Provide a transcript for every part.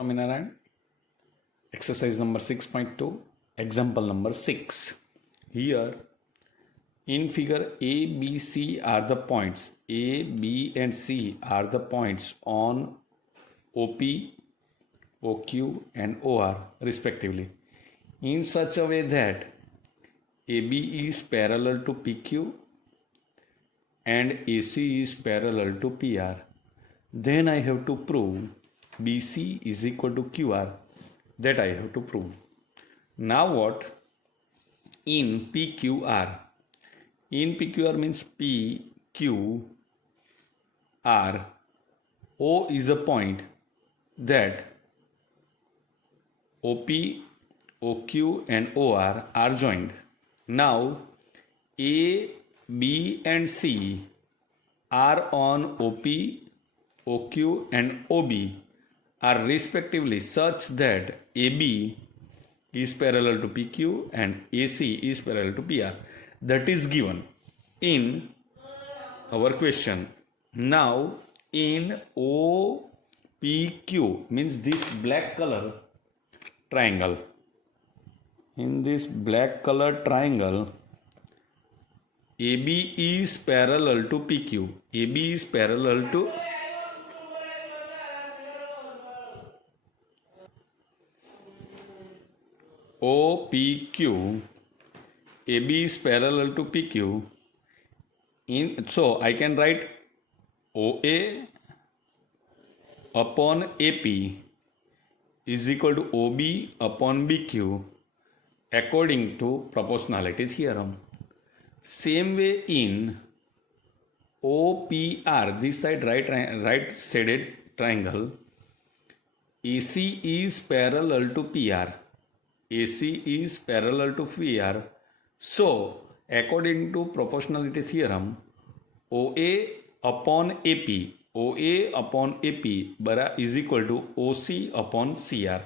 Swaminarayan. Exercise number 6.2, example number 6. Here, in figure A, B, C are the points. A, B and C are the points on OP, OQ and OR respectively, in such a way that AB is parallel to PQ and AC is parallel to PR. Then I have to prove BC is equal to QR. That I have to prove. Now what? In PQR. In PQR means PQR. O is a point that OP, OQ and OR are joined. Now A, B and C are on OP, OQ and OB are respectively such that AB is parallel to PQ and AC is parallel to PR. That is given in our question. Now in OPQ means this black color triangle. In this black color triangle, AB is parallel to PQ. AB is parallel to OPQ. AB is parallel to PQ. So I can write OA upon AP is equal to OB upon BQ according to proportionality theorem. Same way in OPR, this side right shaded triangle, AC is parallel to PR. AC is parallel to PR. So, according to proportionality theorem, OA upon AP is equal to OC upon CR.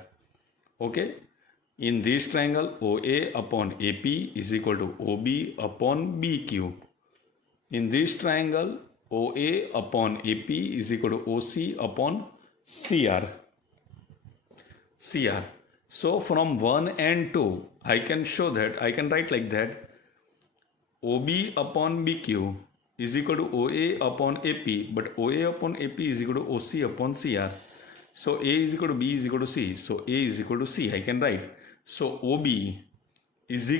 Okay? In this triangle, OA upon AP is equal to OB upon BQ. In this triangle, OA upon AP is equal to OC upon CR. So from 1 and 2, I can show that, I can write like that, OB upon BQ is equal to OA upon AP, but OA upon AP is equal to OC upon CR. So A is equal to B is equal to C. So A is equal to C, I can write. So OB is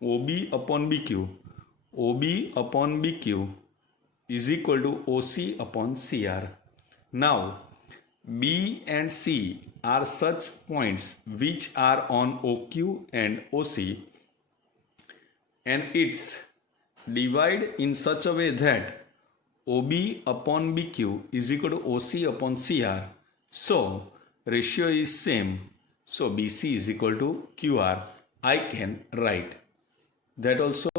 OB upon BQ. OB upon BQ is equal to OC upon CR. Now, B and C are such points which are on OQ and OC, and it's divided in such a way that OB upon BQ is equal to OC upon CR. So ratio is same. So BC is equal to QR. I can write that also.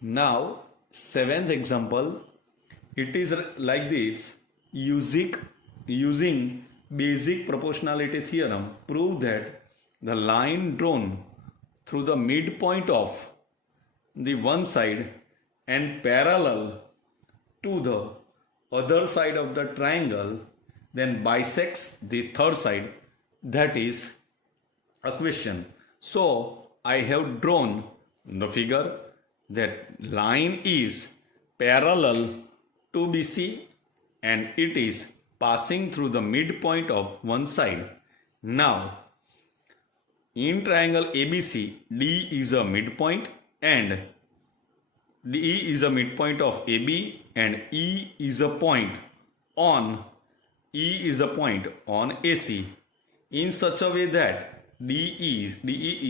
Now 7th example, it is like this. Using basic proportionality theorem, prove that the line drawn through the midpoint of the one side and parallel to the other side of the triangle then bisects the third side. That is a question. So I have drawn the figure that line is parallel to BC and it is passing through the midpoint of one side. Now, in triangle ABC, D is a midpoint and DE is a midpoint of AB and E is a point on AC in such a way that DE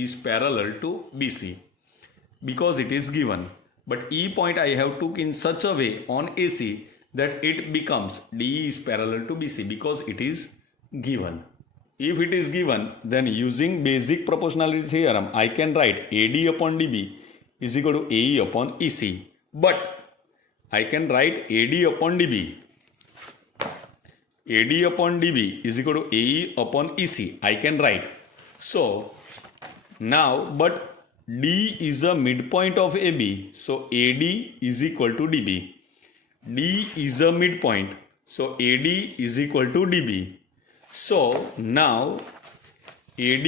is parallel to BC because it is given. But E point I have took in such a way on AC that it becomes DE is parallel to BC because it is given. If it is given, then using basic proportionality theorem, I can write AD upon DB is equal to AE upon EC. But I can write AD upon DB. AD upon DB is equal to AE upon EC. I can write. So now, but D is the midpoint of AB. So AD is equal to DB. D is a midpoint So AD is equal to DB. So now AD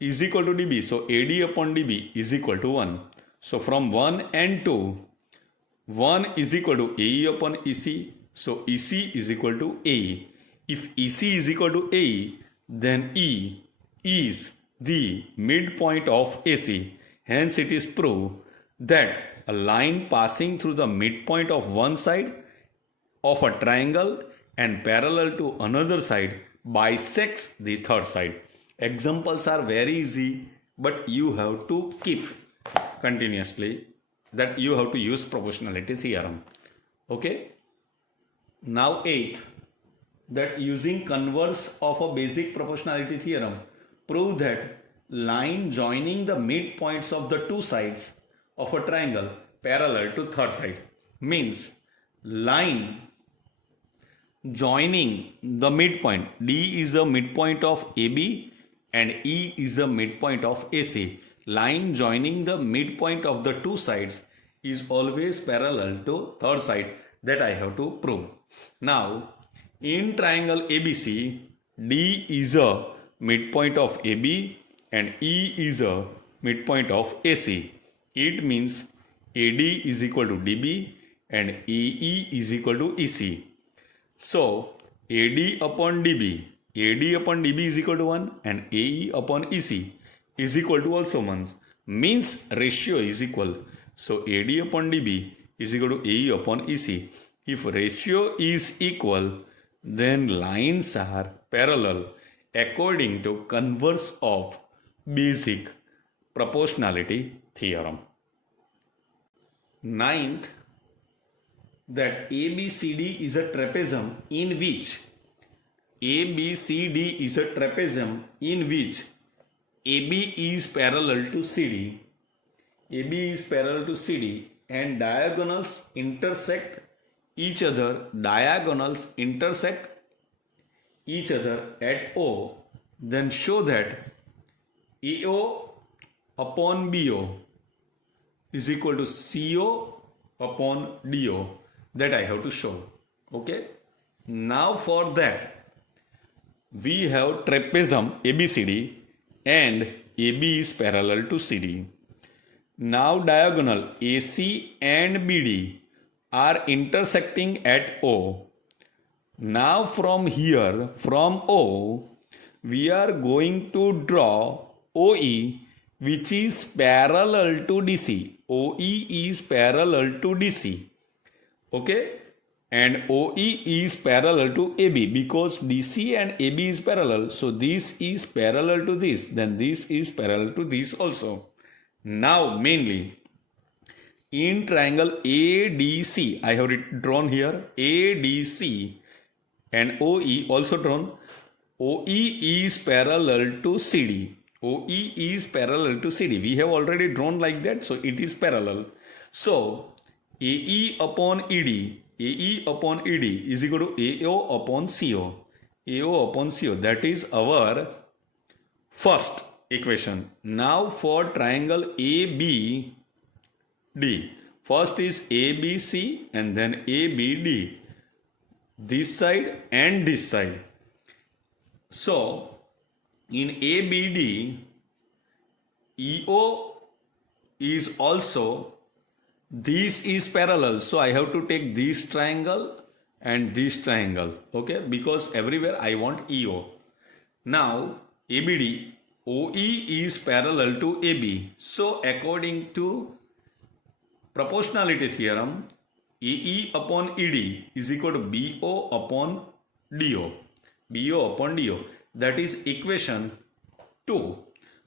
is equal to DB. So AD upon DB is equal to 1. So from 1 and 2, 1 is equal to AE upon EC. So EC is equal to AE. If EC is equal to AE, then E is the midpoint of AC. Hence it is proved that a line passing through the midpoint of one side of a triangle and parallel to another side bisects the third side. Examples are very easy, but you have to keep continuously that you have to use proportionality theorem. Okay. Now 8th, that using converse of a basic proportionality theorem, prove that line joining the midpoints of the two sides of a triangle parallel to third side means line joining the midpoint. D is the midpoint of AB and E is the midpoint of AC. Line joining the midpoint of the two sides is always parallel to third side. That I have to prove. Now in triangle ABC, D is a midpoint of AB and E is a midpoint of AC. It means AD is equal to DB and AE is equal to EC. So AD upon DB is equal to 1 and AE upon EC is equal to also 1. Means ratio is equal. So AD upon DB is equal to AE upon EC. If ratio is equal, then lines are parallel according to converse of basic proportionality theorem. 9th, that ABCD is a trapezium in which AB is parallel to CD. AB is parallel to CD and diagonals intersect each other at O, then show that AO upon BO is equal to CO upon DO. That I have to show. Okay. Now for that, we have trapezium ABCD and AB is parallel to CD. Now diagonal AC and BD are intersecting at O. Now from here, from O, we are going to draw OE, which is parallel to DC. OE is parallel to DC. Okay. And OE is parallel to AB because DC and AB is parallel. So this is parallel to this. Then this is parallel to this also. Now mainly in triangle ADC, I have drawn here ADC and OE also drawn. OE is parallel to CD. OE is parallel to CD. We have already drawn like that, so it is parallel. So AE upon ED is equal to AO upon CO. AO upon CO. That is our first equation. Now for triangle ABD. First is ABC and then ABD. This side and this side. So in ABD, EO is also, this is parallel. So I have to take this triangle and this triangle. Okay, because everywhere I want EO. Now ABD, OE is parallel to AB. So according to proportionality theorem, AE upon ED is equal to BO upon DO. BO upon DO. That is equation 2.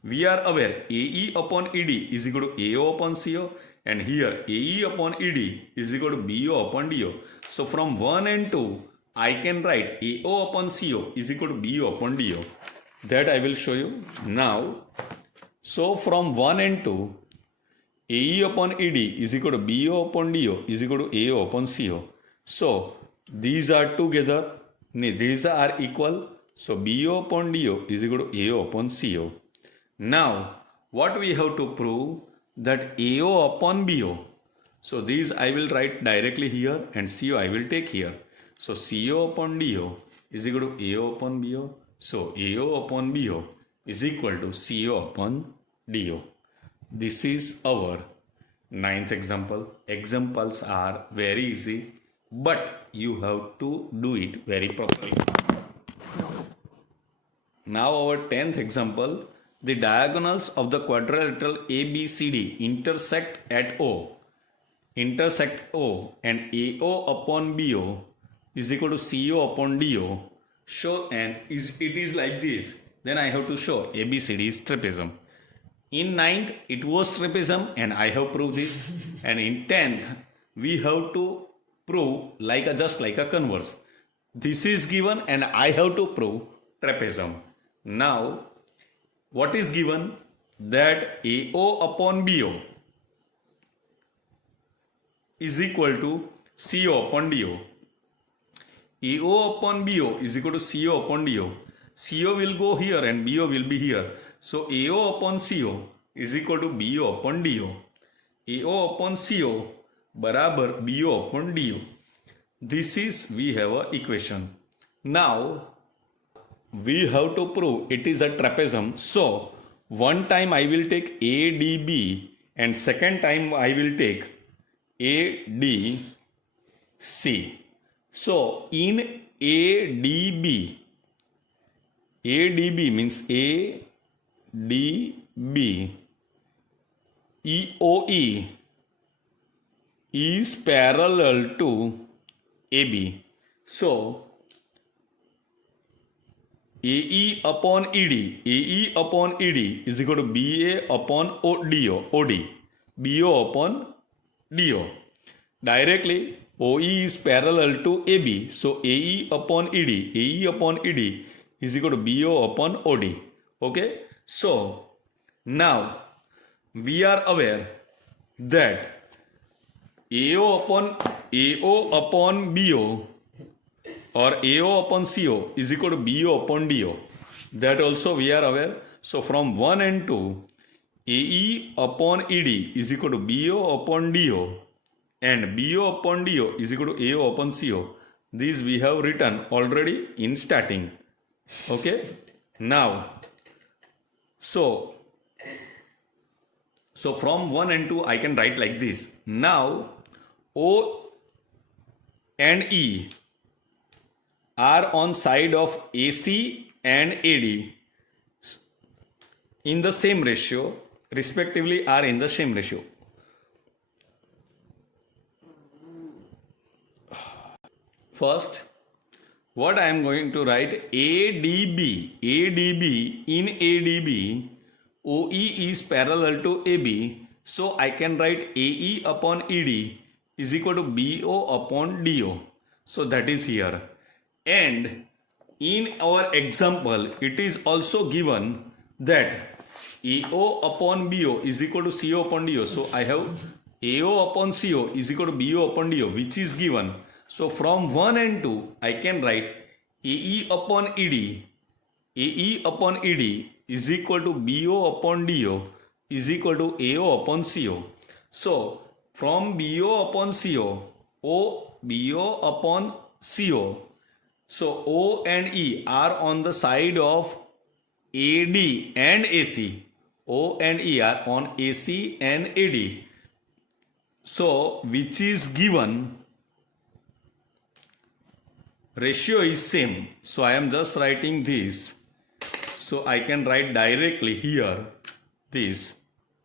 We are aware AE upon ED is equal to AO upon CO, and here AE upon ED is equal to BO upon DO. So from 1 and 2, I can write AO upon CO is equal to BO upon DO. That I will show you now. So from 1 and 2, AE upon ED is equal to BO upon DO is equal to AO upon CO. So these are together, these are equal. So BO upon DO is equal to AO upon CO. Now what we have to prove, that AO upon BO. So these I will write directly here and CO I will take here. So CO upon DO is equal to AO upon BO. So AO upon BO is equal to CO upon DO. This is our ninth example. Examples are very easy, but you have to do it very properly. Now our 10th example, the diagonals of the quadrilateral ABCD intersect at O. Intersect O and AO upon BO is equal to CO upon DO. Show, and it is like this. Then I have to show ABCD is trapezium. In 9th it was trapezium and I have proved this. And in 10th we have to prove just like a converse. This is given and I have to prove trapezium. Now what is given? That AO upon BO is equal to CO upon DO. AO upon BO is equal to CO upon DO. CO will go here and BO will be here. So AO upon CO is equal to BO upon DO. AO upon CO barabar BO upon DO. This is, we have a equation. Now we have to prove it is a trapezium. So one time I will take ADB and second time I will take ADC. So in ADB means ADB, EOE is parallel to AB. So AE upon ED is equal to BA upon OD, BO upon DO. Directly OE is parallel to AB. So AE upon ED is equal to BO upon OD. Okay. So now we are aware that AO upon BO or AO upon CO is equal to BO upon DO. That also we are aware. So from 1 and 2, AE upon ED is equal to BO upon DO and BO upon DO is equal to AO upon CO. These we have written already in starting. Okay. Now, so from 1 and 2 I can write like this. Now O and E are on side of AC and AD in the same ratio, respectively are in the same ratio. First, what I am going to write, ADB in ADB, OE is parallel to AB. So I can write AE upon ED is equal to BO upon DO. So that is here. And in our example, it is also given that AO upon BO is equal to CO upon DO. So I have AO upon CO is equal to BO upon DO, which is given. So from 1 and 2, I can write AE upon ED is equal to BO upon DO is equal to AO upon CO. So from BO upon CO, BO upon CO. So O and E are on the side of AD and AC. O and E are on AC and AD. So which is given, ratio is same. So I am just writing this. So I can write directly here this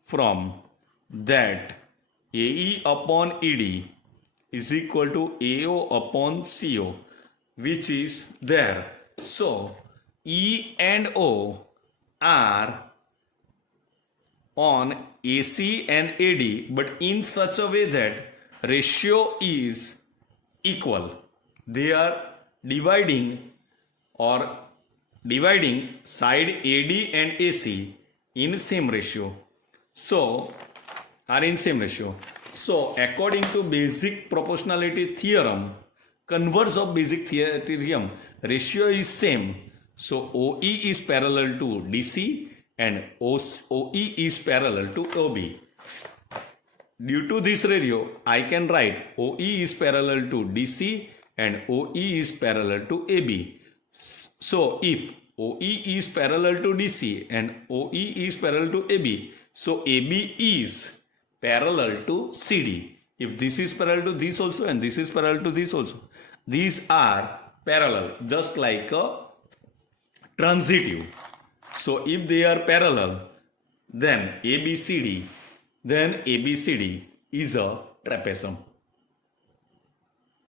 from that AE upon ED is equal to AO upon CO, which is there. So E and O are on AC and AD, but in such a way that ratio is equal. They are dividing side AD and AC in same ratio. So are in same ratio. So according to basic proportionality theorem, converse of basic theorem, ratio is same. So OE is parallel to DC and OE is parallel to OB. Due to this ratio, I can write OE is parallel to DC and OE is parallel to AB. So if OE is parallel to DC and OE is parallel to AB, so AB is parallel to CD. If this is parallel to this also and this is parallel to this also, these are parallel, just like a transitive. So if they are parallel, then ABCD is a trapezium.